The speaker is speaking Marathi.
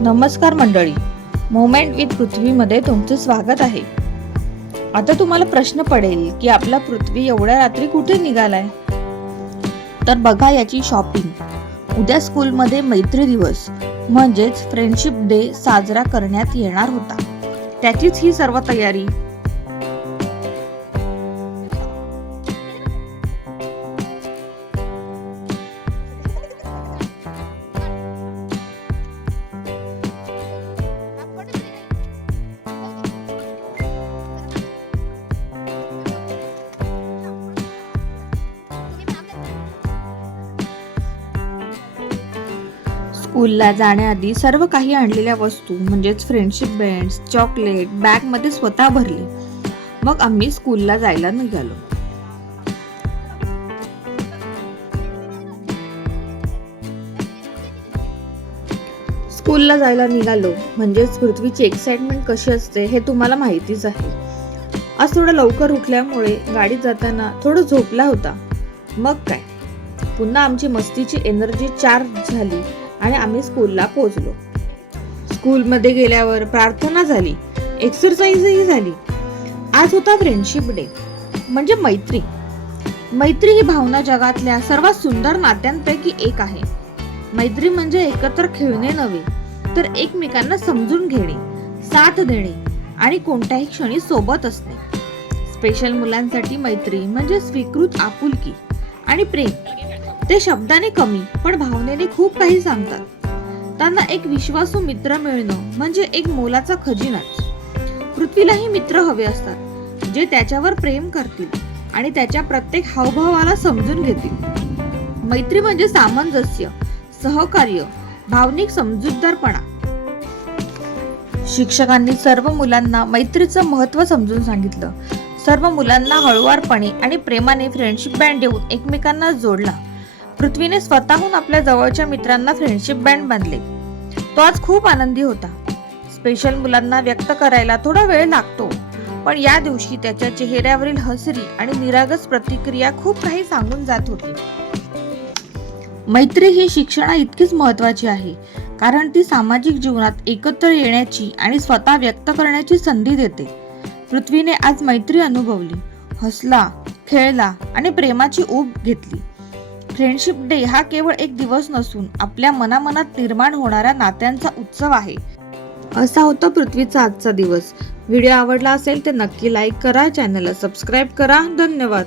नमस्कार मंडळी, मोमेंट विथ पृथ्वीमध्ये तुमचे स्वागत आहे. आता तुम्हाला प्रश्न पडेल की आपला पृथ्वी एवढ्या रात्री कुठे निघालाय? तर बघा याची शॉपिंग. उद्या स्कूलमध्ये मैत्री दिवस म्हणजेच फ्रेंडशिप डे साजरा करण्यात येणार होता. त्याचीच ही सर्व तयारी. स्कूलला जाण्याआधी सर्व काही आणलेल्या वस्तू म्हणजेच फ्रेंडशिप बँड्स, चॉकलेट बॅग मध्ये स्वतः भरले. मग आम्ही स्कूलला जायला निघालो. स्कूलला जायला निघालो म्हणजेच पृथ्वीची एक्साइटमेंट कशी असते हे तुम्हाला माहितीच आहे. आज थोडं लवकर उठल्यामुळे गाडीत जाताना थोडं झोपला होता. मग काय, पुन्हा आमची मस्तीची एनर्जी चार्ज झाली आणि आम्ही स्कूलला पोहोचलो. स्कूलमध्ये गेल्यावर प्रार्थना झाली, एक्सरसाइजही झाली. आज होता फ्रेंडशिप डे म्हणजे मैत्री. मैत्री ही भावना जगातल्या सर्वात सुंदर नात्यांपैकी एक आहे. मैत्री म्हणजे एकत्र खेळणे नव्हे, तर एकमेकांना समजून घेणे, साथ देणे आणि कोणत्याही क्षणी सोबत असणे. स्पेशल मुलांसाठी मैत्री म्हणजे स्वीकृत आपुलकी आणि प्रेम. ते शब्दाने कमी पण भावनेने खूप काही सांगतात. त्यांना एक विश्वासू मित्र मिळणं म्हणजे एक मोलाचा खजिनाच. पृथ्वीलाही मित्र हवे असतात जे त्याच्यावर प्रेम करतील आणि त्याच्या प्रत्येक हावभावाला समजून घेतील. मैत्री म्हणजे सामंजस्य, सहकार्य, भावनिक समजूतदारपणा. शिक्षकांनी सर्व मुलांना मैत्रीचं महत्त्व समजून सांगितलं. सर्व मुलांना हळुवारपणे आणि प्रेमाने फ्रेंडशिप बँड देऊन एकमेकांना जोडला. पृथ्वीने स्वतःहून आपल्या जवळच्या मित्रांना फ्रेंडशिप बँड बांधले. तो आज खूप आनंदी होता. स्पेशल मुलांना व्यक्त करायला थोडा वेळ लागतो, पण या दिवशी त्याच्या चेहऱ्यावरील हसरी आणि निरागस प्रतिक्रिया खूप काही सांगून जात होती. मैत्री ही शिक्षणा इतकीच महत्त्वाची आहे, कारण ती सामाजिक जीवनात एकत्र येण्याची आणि स्वतः व्यक्त करण्याची संधी देते. पृथ्वीने आज मैत्री अनुभवली, हसला, खेळला आणि प्रेमाची ऊब घेतली. फ्रेंडशिप डे हा केवळ एक दिवस नसून आपल्या मनामनात निर्माण होणाऱ्या नात्यांचा उत्सव आहे. असा होता पृथ्वीचा आजचा दिवस. व्हिडिओ आवडला असेल तर नक्की लाईक करा, चॅनलला सबस्क्राईब करा. धन्यवाद.